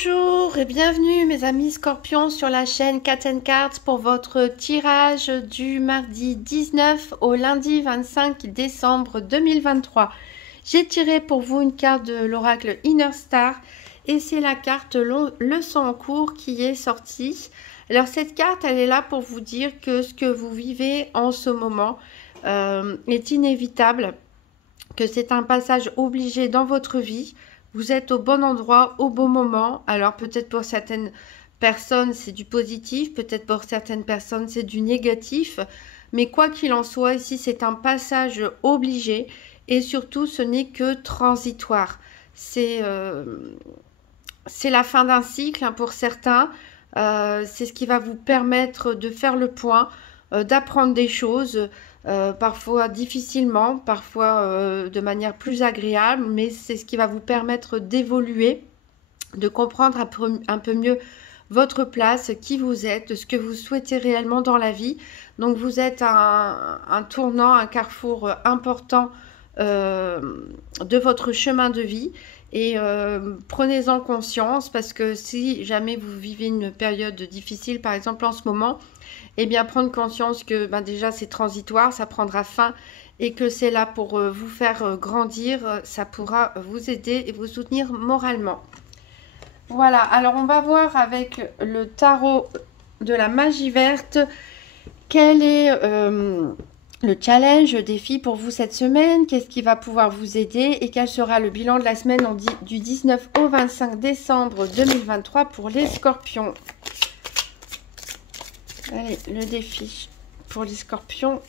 Bonjour et bienvenue mes amis scorpions sur la chaîne Cat & Cards pour votre tirage du mardi 19 au lundi 25 décembre 2023. J'ai tiré pour vous une carte de l'oracle Inner Star et c'est la carte leçon en cours qui est sortie. Alors cette carte elle est là pour vous dire que ce que vous vivez en ce moment est inévitable, que c'est un passage obligé dans votre vie. Vous êtes au bon endroit, au bon moment. Alors peut-être pour certaines personnes, c'est du positif. Peut-être pour certaines personnes, c'est du négatif. Mais quoi qu'il en soit, ici, c'est un passage obligé. Et surtout, ce n'est que transitoire. C'est la fin d'un cycle hein, pour certains. C'est ce qui va vous permettre de faire le point, d'apprendre des choses. Parfois difficilement, parfois de manière plus agréable, mais c'est ce qui va vous permettre d'évoluer, de comprendre un peu mieux votre place, qui vous êtes, ce que vous souhaitez réellement dans la vie. Donc vous êtes à un tournant, un carrefour important de votre chemin de vie. Et prenez-en conscience parce que si jamais vous vivez une période difficile, par exemple en ce moment, eh bien prendre conscience que déjà c'est transitoire, ça prendra fin et que c'est là pour vous faire grandir, ça pourra vous aider et vous soutenir moralement. Voilà, alors on va voir avec le tarot de la magie verte quel est le challenge, le défi pour vous cette semaine, qu'est-ce qui va pouvoir vous aider et quel sera le bilan de la semaine du 19 au 25 décembre 2023 pour les scorpions. Allez, le défi pour les scorpions.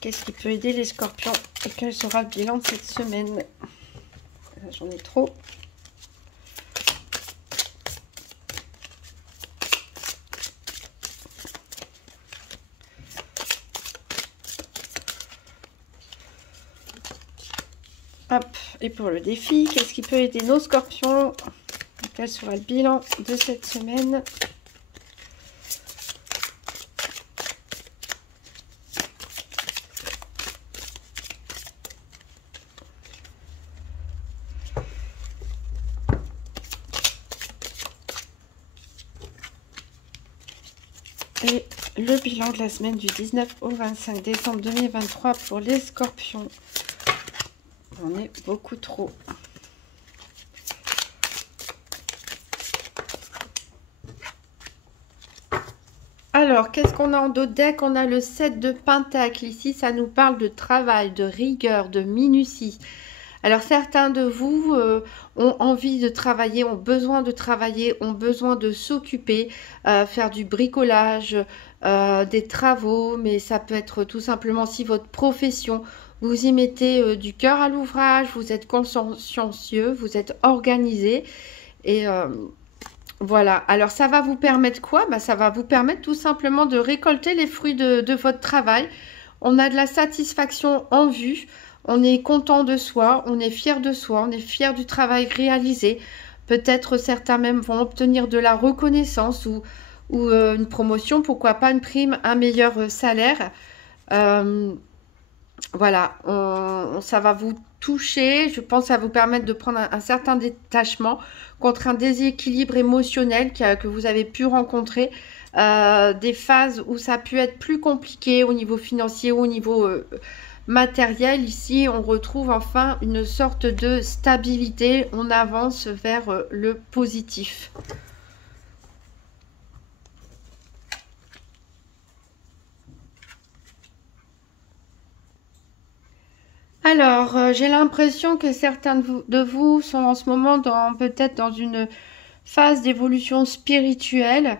Qu'est-ce qui peut aider les scorpions et quel sera le bilan de cette semaine? J'en ai trop. Hop, et pour le défi, qu'est-ce qui peut aider nos scorpions? Quel sera le bilan de cette semaine? Et le bilan de la semaine du 19 au 25 décembre 2023 pour les scorpions. On est beaucoup trop. Alors, qu'est-ce qu'on a en dos de deck? On a le 7 de Pentacle. Ici, ça nous parle de travail, de rigueur, de minutie. Alors, certains de vous ont envie de travailler, ont besoin de travailler, ont besoin de s'occuper, faire du bricolage, des travaux, mais ça peut être tout simplement si votre profession, vous y mettez du cœur à l'ouvrage, vous êtes consciencieux, vous êtes organisé et voilà. Alors, ça va vous permettre quoi? Ça va vous permettre tout simplement de récolter les fruits de votre travail. On a de la satisfaction en vue. On est content de soi, on est fier de soi, on est fier du travail réalisé. Peut-être certains même vont obtenir de la reconnaissance ou une promotion, pourquoi pas une prime, un meilleur salaire. Voilà, ça va vous toucher. Je pense que ça va vous permettre de prendre un certain détachement contre un déséquilibre émotionnel que vous avez pu rencontrer. Des phases où ça a pu être plus compliqué au niveau financier ou au niveau matériel. Ici on retrouve enfin une sorte de stabilité, on avance vers le positif. Alors j'ai l'impression que certains de vous sont en ce moment peut-être dans une phase d'évolution spirituelle,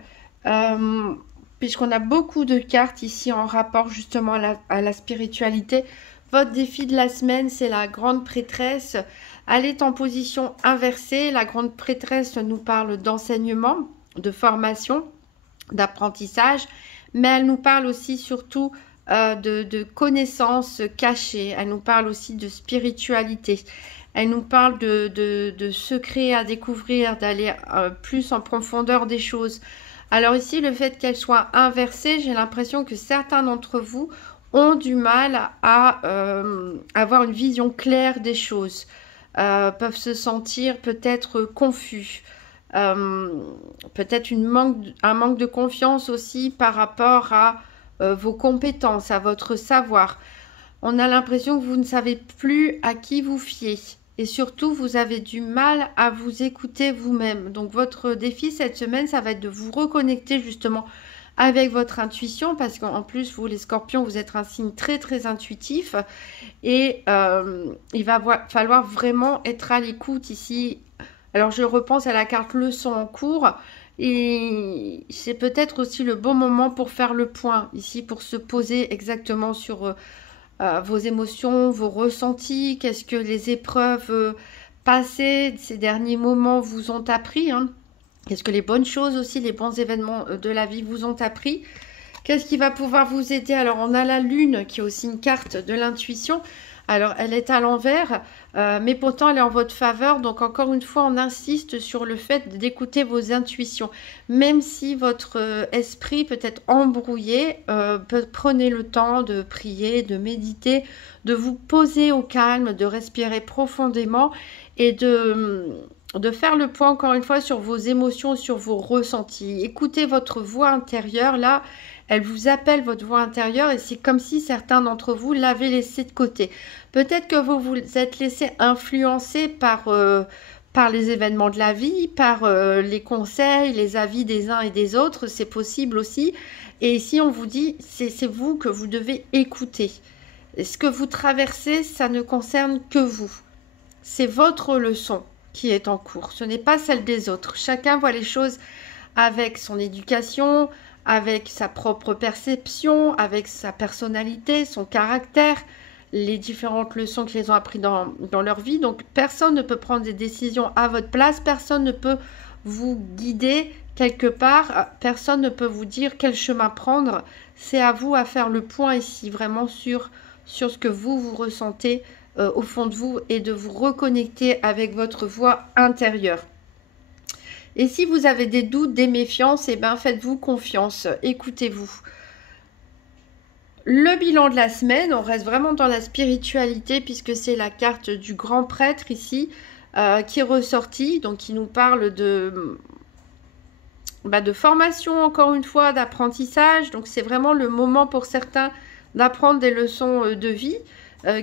puisqu'on a beaucoup de cartes ici en rapport justement à la spiritualité. Votre défi de la semaine, c'est la grande prêtresse. Elle est en position inversée. La grande prêtresse nous parle d'enseignement, de formation, d'apprentissage, mais elle nous parle aussi surtout de connaissances cachées. Elle nous parle aussi de spiritualité. Elle nous parle de secrets à découvrir, d'aller plus en profondeur des choses. Alors ici, le fait qu'elle soit inversée, j'ai l'impression que certains d'entre vous ont du mal à avoir une vision claire des choses. peuvent se sentir peut-être confus. Peut-être un manque de confiance aussi par rapport à vos compétences, à votre savoir. On a l'impression que vous ne savez plus à qui vous fier. Et surtout, vous avez du mal à vous écouter vous-même. Donc, votre défi cette semaine, ça va être de vous reconnecter justement avec votre intuition, parce qu'en plus, vous, les scorpions, vous êtes un signe très, très intuitif. Et il va falloir vraiment être à l'écoute ici. Alors, je repense à la carte leçon en cours. Et c'est peut-être aussi le bon moment pour faire le point ici, pour se poser exactement sur vos émotions, vos ressentis, qu'est-ce que les épreuves passées, ces derniers moments vous ont appris, hein. Qu'est-ce que les bonnes choses aussi, les bons événements de la vie vous ont appris. Qu'est-ce qui va pouvoir vous aider? Alors, on a la lune qui est aussi une carte de l'intuition. Alors, elle est à l'envers, mais pourtant, elle est en votre faveur. Donc, encore une fois, on insiste sur le fait d'écouter vos intuitions. Même si votre esprit peut être embrouillé, prenez le temps de prier, de méditer, de vous poser au calme, de respirer profondément et de faire le point, encore une fois, sur vos émotions, sur vos ressentis. Écoutez votre voix intérieure, là. Elle vous appelle, votre voix intérieure, et c'est comme si certains d'entre vous l'avaient laissé de côté. Peut-être que vous vous êtes laissé influencer par les événements de la vie, par les conseils, les avis des uns et des autres, c'est possible aussi. Et ici, on vous dit, c'est vous que vous devez écouter. Et ce que vous traversez, ça ne concerne que vous. C'est votre leçon qui est en cours, ce n'est pas celle des autres. Chacun voit les choses avec son éducation, avec sa propre perception, avec sa personnalité, son caractère, les différentes leçons qu'ils ont apprises dans leur vie. Donc, personne ne peut prendre des décisions à votre place, personne ne peut vous guider quelque part, personne ne peut vous dire quel chemin prendre. C'est à vous à faire le point ici, vraiment sur ce que vous ressentez au fond de vous et de vous reconnecter avec votre voix intérieure. Et si vous avez des doutes, des méfiances, eh ben faites-vous confiance, écoutez-vous. Le bilan de la semaine, on reste vraiment dans la spiritualité puisque c'est la carte du grand prêtre ici qui est ressortie, donc qui nous parle de formation encore une fois, d'apprentissage. Donc c'est vraiment le moment pour certains d'apprendre des leçons de vie.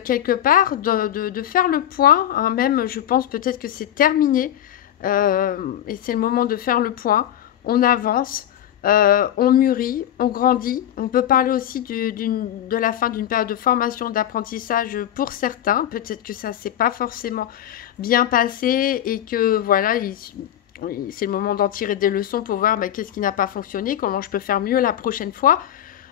Quelque part, de faire le point, hein, même je pense peut-être que c'est terminé. Et c'est le moment de faire le point. On avance, on mûrit, on grandit. On peut parler aussi de la fin d'une période de formation, d'apprentissage pour certains. Peut-être que ça s'est pas forcément bien passé et que voilà, c'est le moment d'en tirer des leçons pour voir qu'est-ce qui n'a pas fonctionné, comment je peux faire mieux la prochaine fois.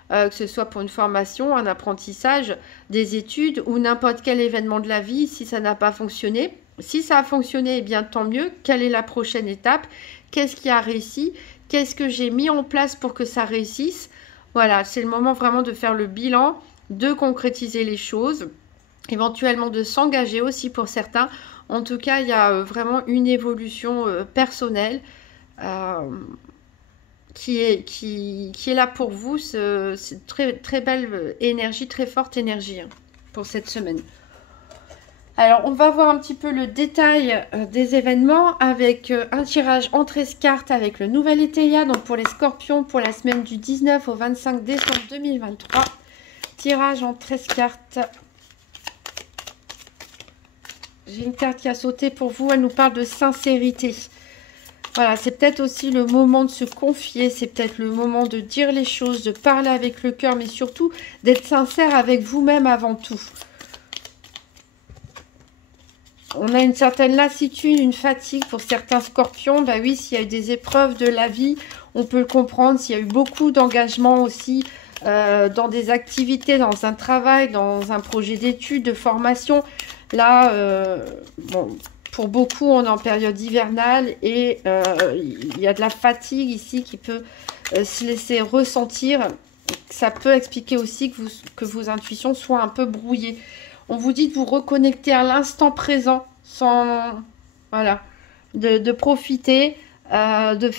Que ce soit pour une formation, un apprentissage, des études ou n'importe quel événement de la vie, si ça n'a pas fonctionné. Si ça a fonctionné, eh bien tant mieux. Quelle est la prochaine étape? Qu'est-ce qui a réussi? Qu'est-ce que j'ai mis en place pour que ça réussisse? Voilà, c'est le moment vraiment de faire le bilan, de concrétiser les choses, éventuellement de s'engager aussi pour certains. En tout cas, il y a vraiment une évolution personnelle qui est là pour vous. C'est très, très belle énergie, très forte énergie pour cette semaine. Alors, on va voir un petit peu le détail des événements avec un tirage en 13 cartes avec le nouvel Étéia, donc pour les scorpions, pour la semaine du 19 au 25 décembre 2023. Tirage en 13 cartes. J'ai une carte qui a sauté pour vous, elle nous parle de sincérité. Voilà, c'est peut-être aussi le moment de se confier, c'est peut-être le moment de dire les choses, de parler avec le cœur, mais surtout d'être sincère avec vous-même avant tout. On a une certaine lassitude, une fatigue pour certains scorpions. Bah oui, s'il y a eu des épreuves de la vie, on peut le comprendre. S'il y a eu beaucoup d'engagement aussi dans des activités, dans un travail, dans un projet d'études, de formation. Là, bon, pour beaucoup, on est en période hivernale et il y a de la fatigue ici qui peut se laisser ressentir. Ça peut expliquer aussi que vos intuitions soient un peu brouillées. On vous dit de vous reconnecter à l'instant présent, voilà, de profiter, de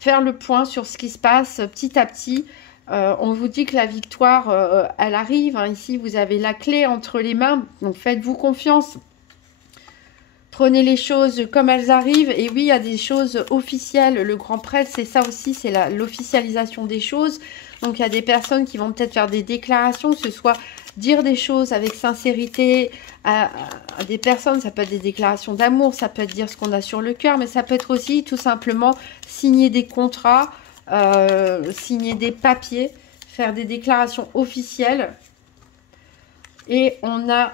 faire le point sur ce qui se passe petit à petit. On vous dit que la victoire, elle arrive. Ici, vous avez la clé entre les mains, donc faites-vous confiance. Prenez les choses comme elles arrivent. Et oui, il y a des choses officielles. Le grand prêtre, c'est ça aussi, c'est l'officialisation des choses. Donc, il y a des personnes qui vont peut-être faire des déclarations, que ce soit dire des choses avec sincérité à des personnes. Ça peut être des déclarations d'amour, ça peut être dire ce qu'on a sur le cœur, mais ça peut être aussi tout simplement signer des contrats, signer des papiers, faire des déclarations officielles. Et on a,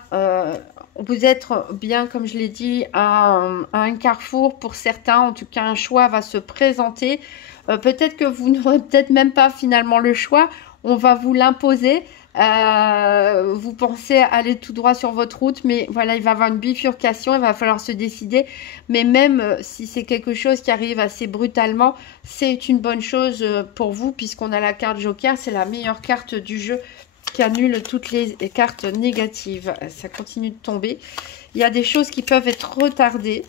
vous êtes bien, comme je l'ai dit, à un carrefour pour certains. En tout cas, un choix va se présenter. Peut-être que vous n'aurez peut-être même pas finalement le choix. On va vous l'imposer. Vous pensez aller tout droit sur votre route, mais voilà, il va y avoir une bifurcation. Il va falloir se décider. Mais même si c'est quelque chose qui arrive assez brutalement, c'est une bonne chose pour vous, puisqu'on a la carte Joker. C'est la meilleure carte du jeu, qui annule toutes les cartes négatives. Ça continue de tomber. Il y a des choses qui peuvent être retardées.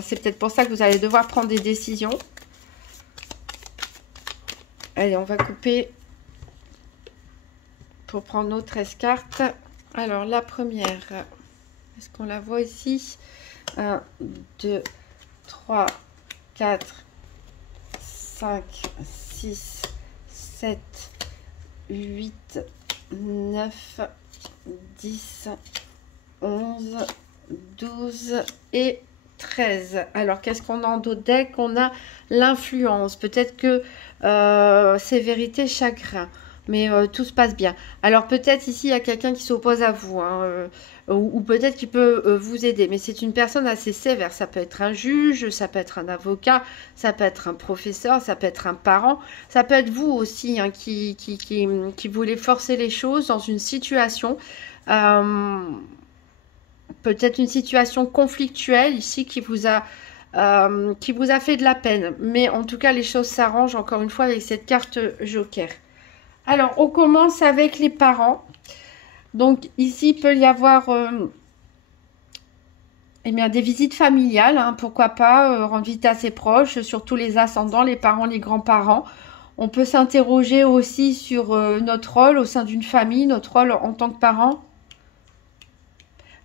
C'est peut-être pour ça que vous allez devoir prendre des décisions. Allez, on va couper pour prendre nos 13 cartes. Alors, la première, est-ce qu'on la voit ici? 1, 2, 3, 4, 5, 6, 7, 8, 9, 10, 11, 12 et 13. Alors, qu'est-ce qu'on a en dos de deck? On a l'influence. Peut-être que sévérité, chagrin. Mais tout se passe bien. Alors, peut-être ici, il y a quelqu'un qui s'oppose à vous. Hein, ou peut-être qu'il peut vous aider. Mais c'est une personne assez sévère. Ça peut être un juge, ça peut être un avocat, ça peut être un professeur, ça peut être un parent. Ça peut être vous aussi hein, qui voulez forcer les choses dans une situation. Peut-être une situation conflictuelle ici qui vous a fait de la peine. Mais en tout cas, les choses s'arrangent encore une fois avec cette carte Joker. Alors, on commence avec les parents. Donc, ici, il peut y avoir eh bien, des visites familiales. Hein, pourquoi pas rendre visite à ses proches, surtout les ascendants, les parents, les grands-parents. On peut s'interroger aussi sur notre rôle au sein d'une famille, notre rôle en tant que parent.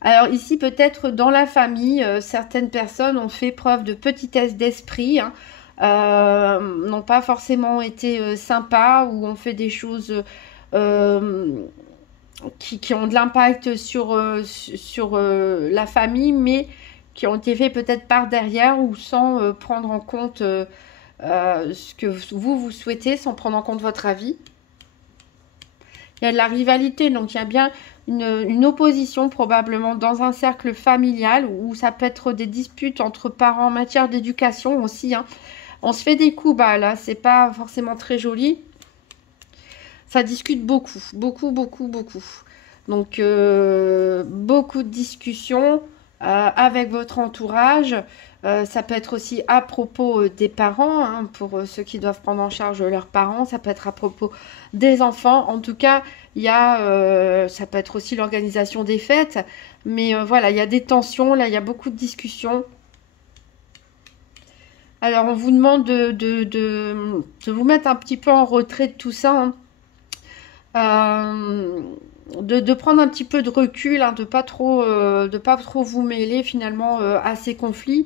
Alors ici, peut-être dans la famille, certaines personnes ont fait preuve de petitesse d'esprit, hein, n'ont pas forcément été sympas ou ont fait des choses qui ont de l'impact sur la famille, mais qui ont été faits peut-être par derrière ou sans prendre en compte ce que vous souhaitez, sans prendre en compte votre avis. Il y a de la rivalité, donc il y a bien une opposition probablement dans un cercle familial où ça peut être des disputes entre parents en matière d'éducation aussi. Hein. On se fait des coups bas là, c'est pas forcément très joli. Ça discute beaucoup, beaucoup, beaucoup, beaucoup. Donc beaucoup de discussions avec votre entourage. Ça peut être aussi à propos des parents, hein, pour ceux qui doivent prendre en charge leurs parents. Ça peut être à propos des enfants. En tout cas, il y a, ça peut être aussi l'organisation des fêtes. Mais voilà, il y a des tensions. Là, il y a beaucoup de discussions. Alors, on vous demande de vous mettre un petit peu en retrait de tout ça. Hein. De prendre un petit peu de recul, hein, de pas trop vous mêler finalement à ces conflits.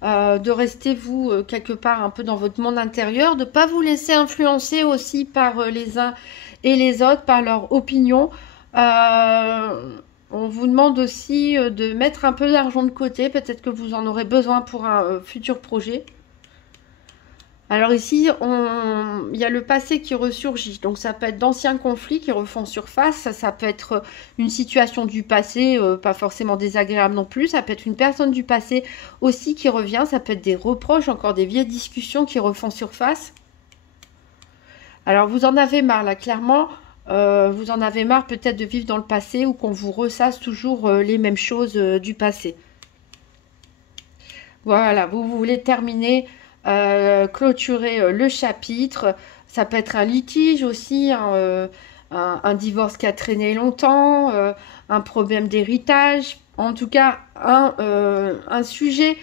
De rester vous quelque part un peu dans votre monde intérieur, de ne pas vous laisser influencer aussi par les uns et les autres, par leur opinion. On vous demande aussi de mettre un peu d'argent de côté, peut-être que vous en aurez besoin pour un futur projet. Alors ici, il y a le passé qui ressurgit, donc ça peut être d'anciens conflits qui refont surface, ça peut être une situation du passé, pas forcément désagréable non plus, ça peut être une personne du passé aussi qui revient, ça peut être des reproches, encore des vieilles discussions qui refont surface. Alors vous en avez marre là, clairement, vous en avez marre peut-être de vivre dans le passé ou qu'on vous ressasse toujours les mêmes choses du passé. Voilà, vous voulez terminer... clôturer le chapitre. Ça peut être un litige aussi, hein, un divorce qui a traîné longtemps, un problème d'héritage, en tout cas un sujet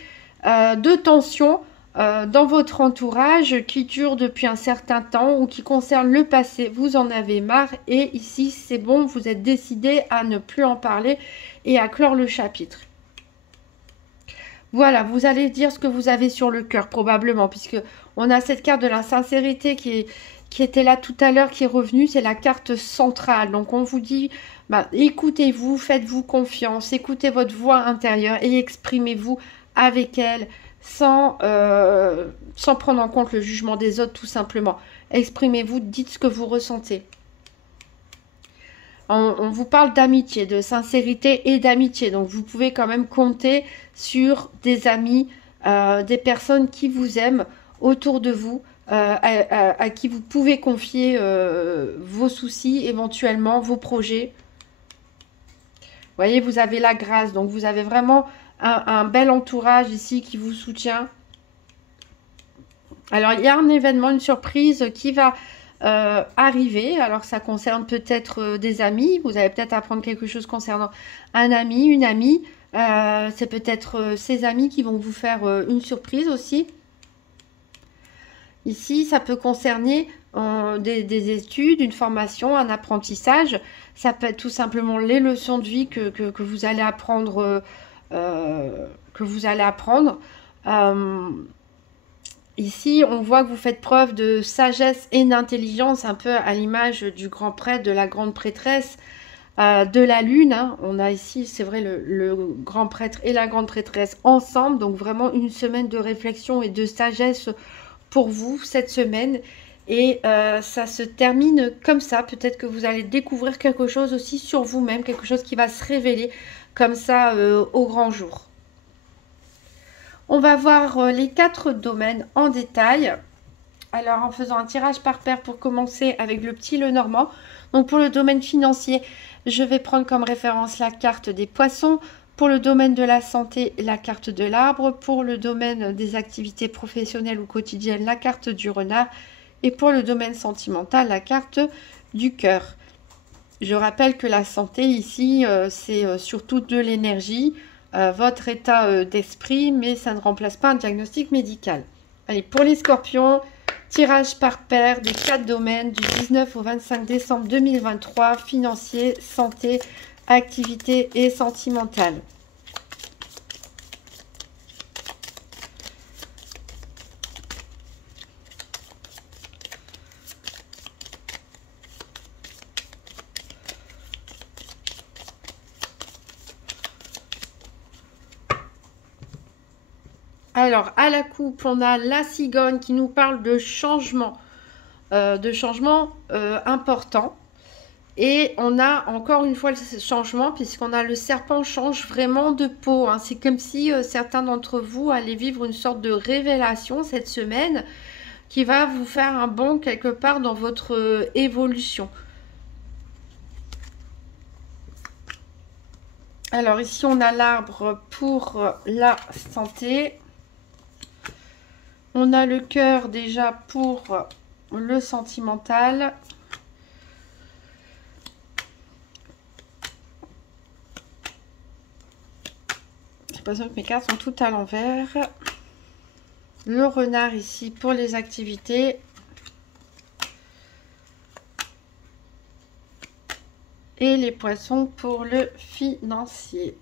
de tension dans votre entourage qui dure depuis un certain temps ou qui concerne le passé. Vous en avez marre et ici c'est bon, vous êtes décidé à ne plus en parler et à clore le chapitre. Voilà, vous allez dire ce que vous avez sur le cœur probablement, puisque on a cette carte de la sincérité qui était là tout à l'heure, qui est revenue, c'est la carte centrale. Donc on vous dit, bah, écoutez-vous, faites-vous confiance, écoutez votre voix intérieure et exprimez-vous avec elle sans prendre en compte le jugement des autres tout simplement. Exprimez-vous, dites ce que vous ressentez. On vous parle d'amitié, de sincérité et d'amitié. Donc vous pouvez quand même compter sur des amis, des personnes qui vous aiment autour de vous, à qui vous pouvez confier vos soucis, éventuellement vos projets. Vous voyez, vous avez la grâce. Donc vous avez vraiment un bel entourage ici qui vous soutient. Alors il y a un événement, une surprise qui va arriver. Alors ça concerne peut-être des amis. Vous allez peut-être apprendre quelque chose concernant un ami, une amie. C'est peut-être ces amis qui vont vous faire une surprise aussi. Ici, ça peut concerner des études, une formation, un apprentissage. Ça peut être tout simplement les leçons de vie que vous allez apprendre. Ici, on voit que vous faites preuve de sagesse et d'intelligence, un peu à l'image du grand prêtre, de la grande prêtresse, de la lune. Hein. On a ici, c'est vrai, le grand prêtre et la grande prêtresse ensemble. Donc vraiment une semaine de réflexion et de sagesse pour vous cette semaine. Et ça se termine comme ça. Peut-être que vous allez découvrir quelque chose aussi sur vous-même, quelque chose qui va se révéler comme ça au grand jour. On va voir les 4 domaines en détail. Alors, en faisant un tirage par paire pour commencer avec le petit Lenormand. Donc, pour le domaine financier, je vais prendre comme référence la carte des poissons. Pour le domaine de la santé, la carte de l'arbre. Pour le domaine des activités professionnelles ou quotidiennes, la carte du renard. Et pour le domaine sentimental, la carte du cœur. Je rappelle que la santé ici, c'est surtout de l'énergie. Votre état d'esprit, mais ça ne remplace pas un diagnostic médical. Allez, pour les scorpions, tirage par paire des 4 domaines du 19 au 25 décembre 2023, financier, santé, activité et sentimentale. Alors, à la coupe, on a la cigogne qui nous parle de changement important. Et on a encore une fois le changement, puisqu'on a le serpent change vraiment de peau. Hein. C'est comme si certains d'entre vous allaient vivre une sorte de révélation cette semaine qui va vous faire un bond quelque part dans votre évolution. Alors ici, on a l'arbre pour la santé. On a le cœur déjà pour le sentimental. J'ai l'impression que mes cartes sont toutes à l'envers. Le renard ici pour les activités. Et les poissons pour le financier.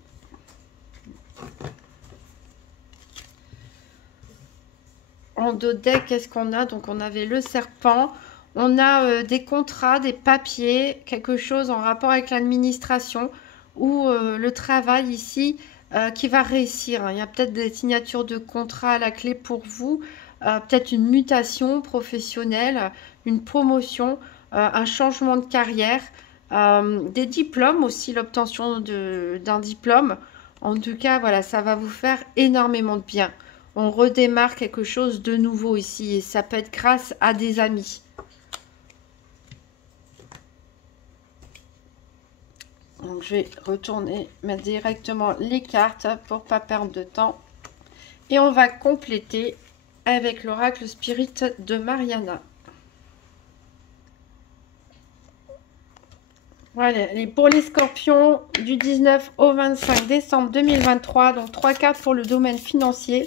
En dos de deck, qu'est-ce qu'on a? Donc, on avait le serpent. On a des contrats, des papiers, quelque chose en rapport avec l'administration ou le travail ici qui va réussir. Hein. Il y a peut-être des signatures de contrats à la clé pour vous. Peut-être une mutation professionnelle, une promotion, un changement de carrière. Des diplômes aussi, l'obtention d'un diplôme. En tout cas, voilà, ça va vous faire énormément de bien. On redémarre quelque chose de nouveau ici et ça peut être grâce à des amis. Donc, je vais retourner, mettre directement les cartes pour ne pas perdre de temps. Et on va compléter avec l'oracle Spirit de Mariana. Voilà, et pour les scorpions, du 19 au 25 décembre 2023, donc 3 cartes pour le domaine financier.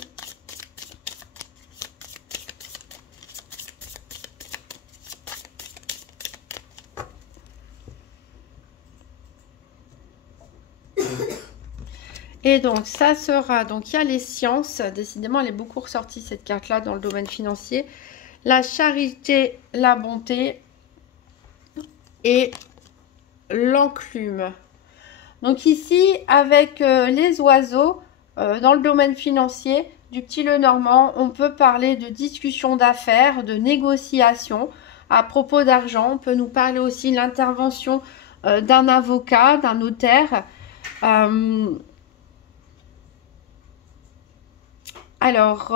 Et donc, ça sera... Donc, il y a les sciences. Décidément, elle est beaucoup ressortie, cette carte-là, dans le domaine financier. La charité, la bonté et l'enclume. Donc, ici, avec les oiseaux, dans le domaine financier du petit Lenormand, on peut parler de discussion d'affaires, de négociation à propos d'argent. On peut nous parler aussi de l'intervention d'un avocat, d'un notaire. Alors,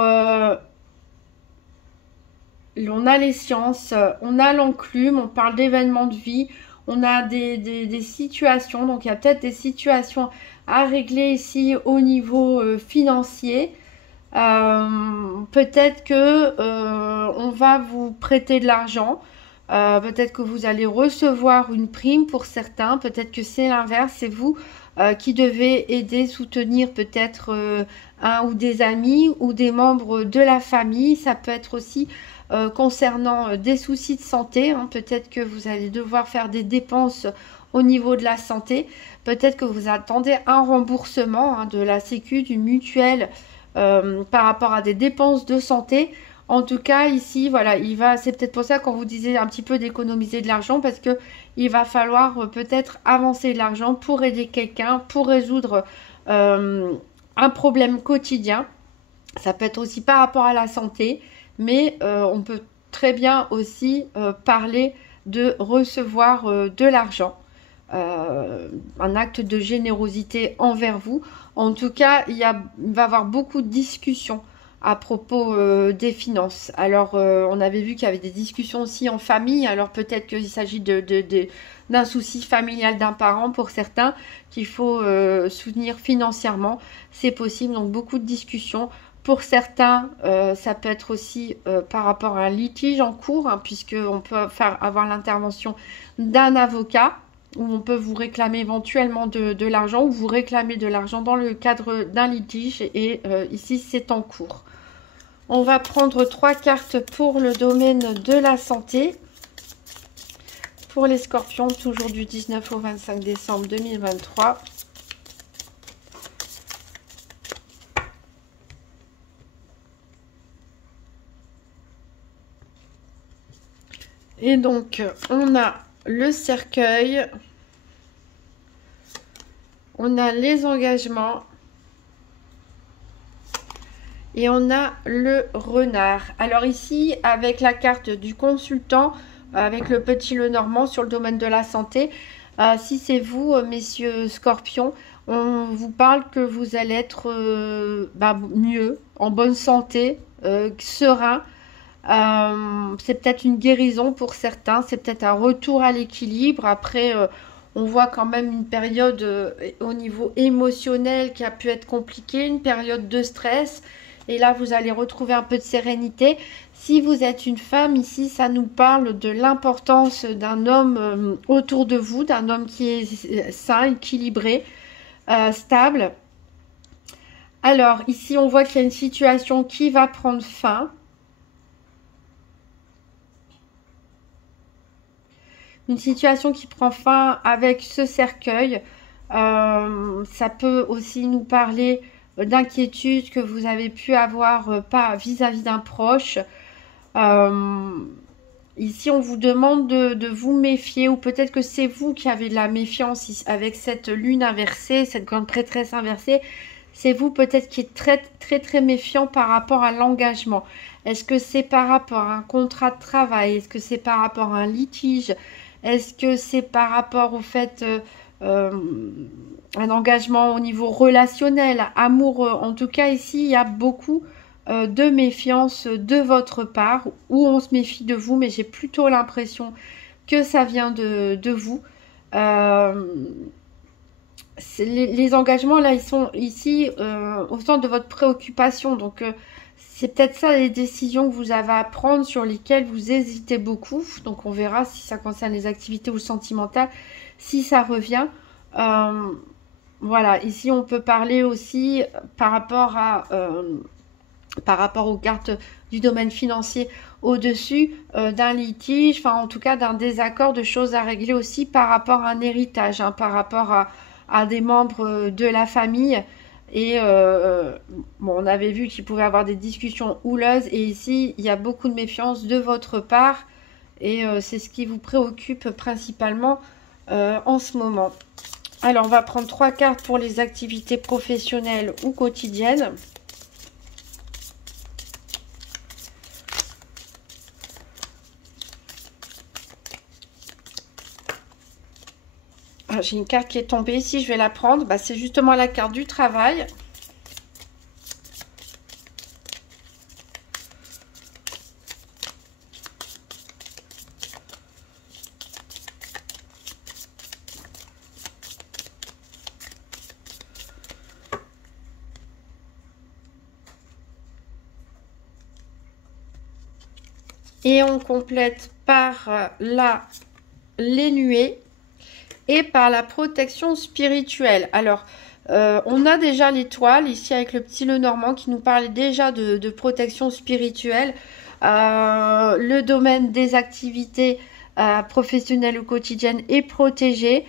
on a les sciences, on a l'enclume, on parle d'événements de vie, on a des situations, donc il y a peut-être des situations à régler ici au niveau financier. Peut-être que on va vous prêter de l'argent, peut-être que vous allez recevoir une prime pour certains, peut-être que c'est l'inverse, c'est vous qui devez aider, soutenir peut-être un ou des amis ou des membres de la famille. Ça peut être aussi concernant des soucis de santé, hein. Peut-être que vous allez devoir faire des dépenses au niveau de la santé, peut-être que vous attendez un remboursement, hein, de la sécu, d'une mutuelle par rapport à des dépenses de santé. En tout cas, ici, voilà, c'est peut-être pour ça qu'on vous disait un petit peu d'économiser de l'argent, parce que il va falloir peut-être avancer de l'argent pour aider quelqu'un, pour résoudre un problème quotidien. Ça peut être aussi par rapport à la santé, mais on peut très bien aussi parler de recevoir de l'argent. Un acte de générosité envers vous. En tout cas, il va y avoir beaucoup de discussions à propos des finances. Alors, on avait vu qu'il y avait des discussions aussi en famille. Alors, peut-être qu'il s'agit d'un souci familial d'un parent pour certains qu'il faut soutenir financièrement. C'est possible. Donc, beaucoup de discussions. Pour certains, ça peut être aussi par rapport à un litige en cours, hein, puisqu'on peut avoir l'intervention d'un avocat, où on peut vous réclamer éventuellement de l'argent, ou vous réclamer de l'argent dans le cadre d'un litige, et ici c'est en cours. On va prendre 3 cartes pour le domaine de la santé, pour les scorpions, toujours du 19 au 25 décembre 2023. Et donc, on a le cercueil, on a les engagements et on a le renard. Alors ici, avec la carte du consultant, avec le petit Lenormand sur le domaine de la santé, si c'est vous, messieurs scorpions, on vous parle que vous allez être mieux, en bonne santé, serein. C'est peut-être une guérison pour certains, c'est peut-être un retour à l'équilibre. Après, on voit quand même une période au niveau émotionnel qui a pu être compliquée, une période de stress. Et là, vous allez retrouver un peu de sérénité. Si vous êtes une femme, ici, ça nous parle de l'importance d'un homme autour de vous, d'un homme qui est sain, équilibré, stable. Alors, ici, on voit qu'il y a une situation qui va prendre fin. Une situation qui prend fin avec ce cercueil. Ça peut aussi nous parler d'inquiétude que vous avez pu avoir pas vis-à-vis d'un proche. Ici, on vous demande de vous méfier, ou peut-être que c'est vous qui avez de la méfiance ici, avec cette lune inversée, cette grande prêtresse inversée. C'est vous peut-être qui êtes très, très, très méfiant par rapport à l'engagement. Est-ce que c'est par rapport à un contrat de travail? Est-ce que c'est par rapport à un litige? Est-ce que c'est par rapport au fait un engagement au niveau relationnel, amoureux? En tout cas, ici, il y a beaucoup de méfiance de votre part, ou on se méfie de vous, mais j'ai plutôt l'impression que ça vient de vous. Les engagements, là, ils sont ici au centre de votre préoccupation. Donc, c'est peut-être ça les décisions que vous avez à prendre, sur lesquelles vous hésitez beaucoup. Donc, on verra si ça concerne les activités ou le sentimental, si ça revient. Voilà, ici, on peut parler aussi par rapport aux cartes du domaine financier au-dessus, d'un litige, enfin, en tout cas, d'un désaccord, de choses à régler aussi par rapport à un héritage, hein, par rapport à des membres de la famille. Et bon, on avait vu qu'il pouvait y avoir des discussions houleuses. Et ici, il y a beaucoup de méfiance de votre part. Et c'est ce qui vous préoccupe principalement en ce moment. Alors, on va prendre 3 cartes pour les activités professionnelles ou quotidiennes. J'ai une carte qui est tombée ici, je vais la prendre. Bah, c'est justement la carte du travail. Et on complète par les nuées et par la protection spirituelle. Alors, on a déjà l'étoile ici avec le petit Lenormand qui nous parlait déjà de protection spirituelle. Le domaine des activités professionnelles ou quotidiennes est protégé.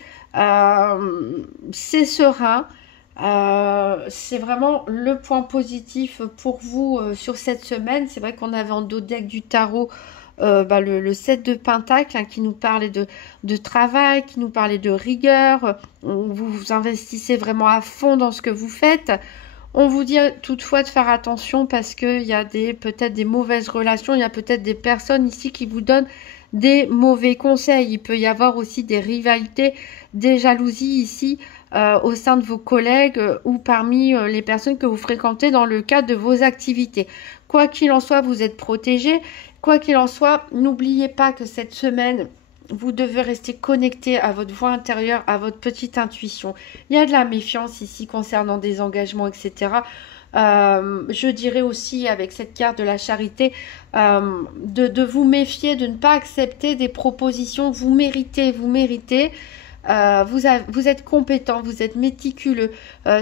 C'est serein. C'est vraiment le point positif pour vous sur cette semaine. C'est vrai qu'on avait en dos deck du tarot le 7 de Pentacle qui nous parlait de travail, qui nous parlait de rigueur. Vous investissez vraiment à fond dans ce que vous faites. On vous dit toutefois de faire attention parce qu'il y a peut-être des mauvaises relations, il y a peut-être des personnes ici qui vous donnent des mauvais conseils. Il peut y avoir aussi des rivalités, des jalousies ici au sein de vos collègues ou parmi les personnes que vous fréquentez dans le cadre de vos activités. Quoi qu'il en soit, vous êtes protégés. Quoi qu'il en soit, n'oubliez pas que cette semaine, vous devez rester connecté à votre voix intérieure, à votre petite intuition. Il y a de la méfiance ici concernant des engagements, etc. Je dirais aussi avec cette carte de la charité de vous méfier, de ne pas accepter des propositions. Vous méritez. Vous êtes compétent, vous êtes méticuleux.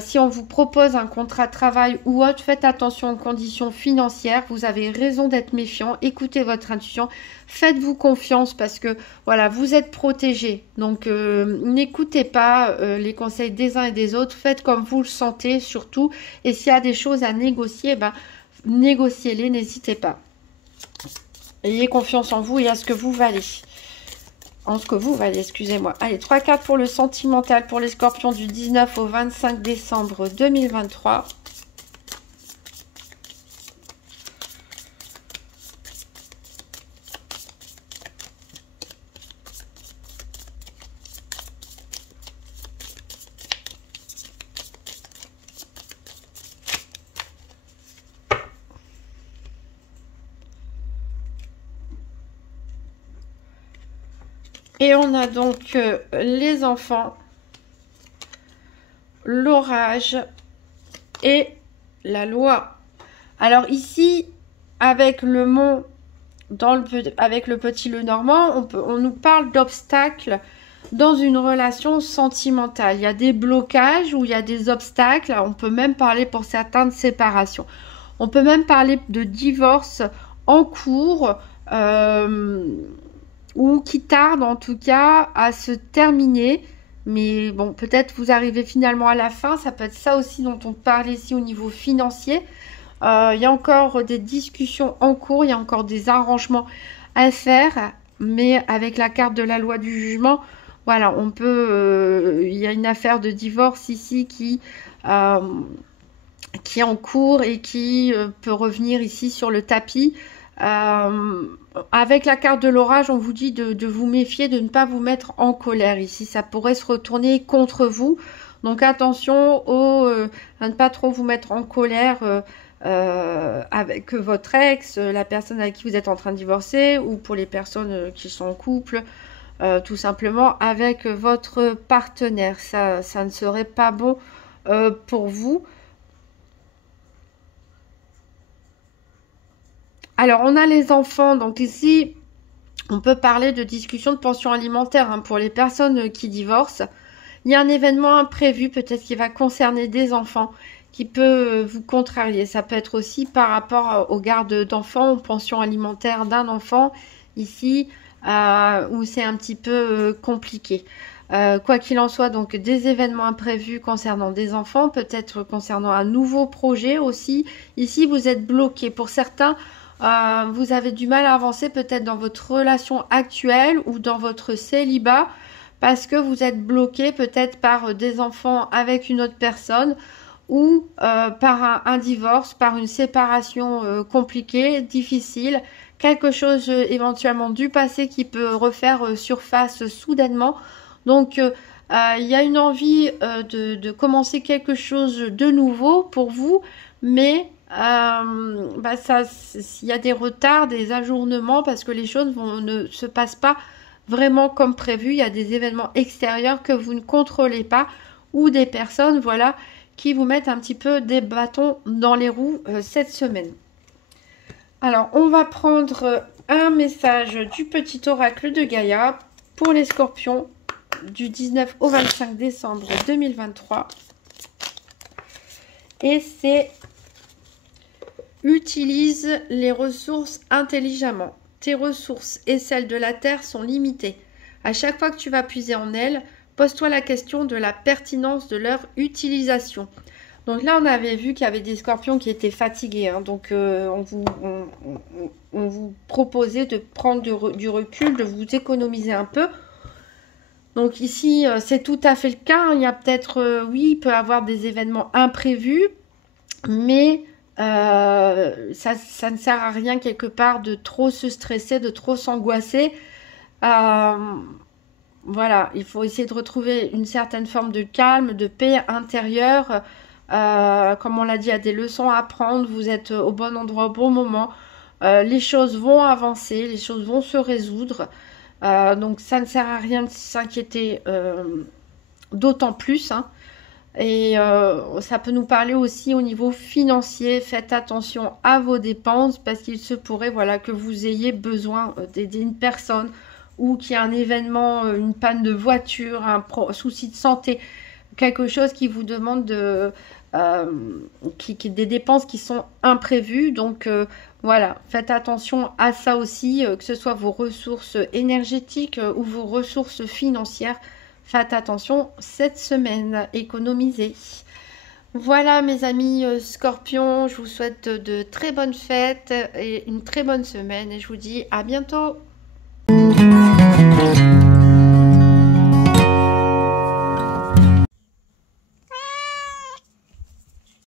Si on vous propose un contrat de travail ou autre, faites attention aux conditions financières. Vous avez raison d'être méfiant. Écoutez votre intuition. Faites-vous confiance parce que voilà, vous êtes protégé. Donc n'écoutez pas les conseils des uns et des autres. Faites comme vous le sentez surtout. Et s'il y a des choses à négocier, négociez-les, n'hésitez pas. Ayez confiance en vous et à ce que vous valez. Excusez-moi. Allez, 3 cartes pour le sentimental pour les scorpions du 19 au 25 décembre 2023. Et on a donc les enfants, l'orage et la loi. Alors ici, avec le mont, avec le petit Lenormand, on nous parle d'obstacles dans une relation sentimentale. Il y a des blocages ou il y a des obstacles. On peut même parler pour certains de séparation. On peut même parler de divorce en cours. Ou qui tarde en tout cas à se terminer. Mais bon, peut-être vous arrivez finalement à la fin. Ça peut être ça aussi dont on parle ici au niveau financier. Il y a encore des discussions en cours, il y a encore des arrangements à faire. Mais avec la carte de la loi du jugement, voilà, on peut... il y a une affaire de divorce ici qui est en cours et qui peut revenir ici sur le tapis. Avec la carte de l'orage, on vous dit de vous méfier, de ne pas vous mettre en colère ici. Ça pourrait se retourner contre vous. Donc attention à ne pas trop vous mettre en colère avec votre ex, la personne avec qui vous êtes en train de divorcer, ou pour les personnes qui sont en couple, tout simplement avec votre partenaire. Ça ne serait pas bon pour vous. Alors, on a les enfants, donc ici, on peut parler de discussion de pension alimentaire pour les personnes qui divorcent. Il y a un événement imprévu, peut-être qui va concerner des enfants, qui peut vous contrarier. Ça peut être aussi par rapport aux gardes d'enfants, aux pensions alimentaires d'un enfant, ici, où c'est un petit peu compliqué. Quoi qu'il en soit, donc des événements imprévus concernant des enfants, peut-être concernant un nouveau projet aussi. Ici, vous êtes bloqué. Pour certains, vous avez du mal à avancer peut-être dans votre relation actuelle ou dans votre célibat parce que vous êtes bloqué peut-être par des enfants avec une autre personne ou par un divorce, par une séparation compliquée, difficile, quelque chose éventuellement du passé qui peut refaire surface soudainement. Donc, il y a une envie de commencer quelque chose de nouveau pour vous, mais il y a des retards, des ajournements parce que les choses ne se passent pas vraiment comme prévu. Il y a des événements extérieurs que vous ne contrôlez pas ou des personnes, voilà, qui vous mettent un petit peu des bâtons dans les roues cette semaine. Alors, on va prendre un message du petit oracle de Gaïa pour les scorpions du 19 au 25 décembre 2023. Et c'est « Utilise les ressources intelligemment. Tes ressources et celles de la Terre sont limitées. À chaque fois que tu vas puiser en elles, pose-toi la question de la pertinence de leur utilisation. » Donc là, on avait vu qu'il y avait des scorpions qui étaient fatigués. Hein. Donc, on vous proposait de prendre du recul, de vous économiser un peu. Donc ici, c'est tout à fait le cas. Il y a peut-être, oui, il peut y avoir des événements imprévus, mais ça ne sert à rien quelque part de trop se stresser, de trop s'angoisser. Voilà, il faut essayer de retrouver une certaine forme de calme, de paix intérieure. Comme on l'a dit, il y a des leçons à apprendre. Vous êtes au bon endroit au bon moment. Les choses vont avancer, les choses vont se résoudre. Donc ça ne sert à rien de s'inquiéter d'autant plus. Hein. Et ça peut nous parler aussi au niveau financier. Faites attention à vos dépenses parce qu'il se pourrait voilà, que vous ayez besoin d'aider une personne ou qu'il y ait un événement, une panne de voiture, un souci de santé, quelque chose qui vous demande des dépenses qui sont imprévues. Donc voilà, faites attention à ça aussi, que ce soit vos ressources énergétiques ou vos ressources financières. Faites attention cette semaine, économisez. Voilà mes amis scorpions, je vous souhaite de très bonnes fêtes et une très bonne semaine et je vous dis à bientôt.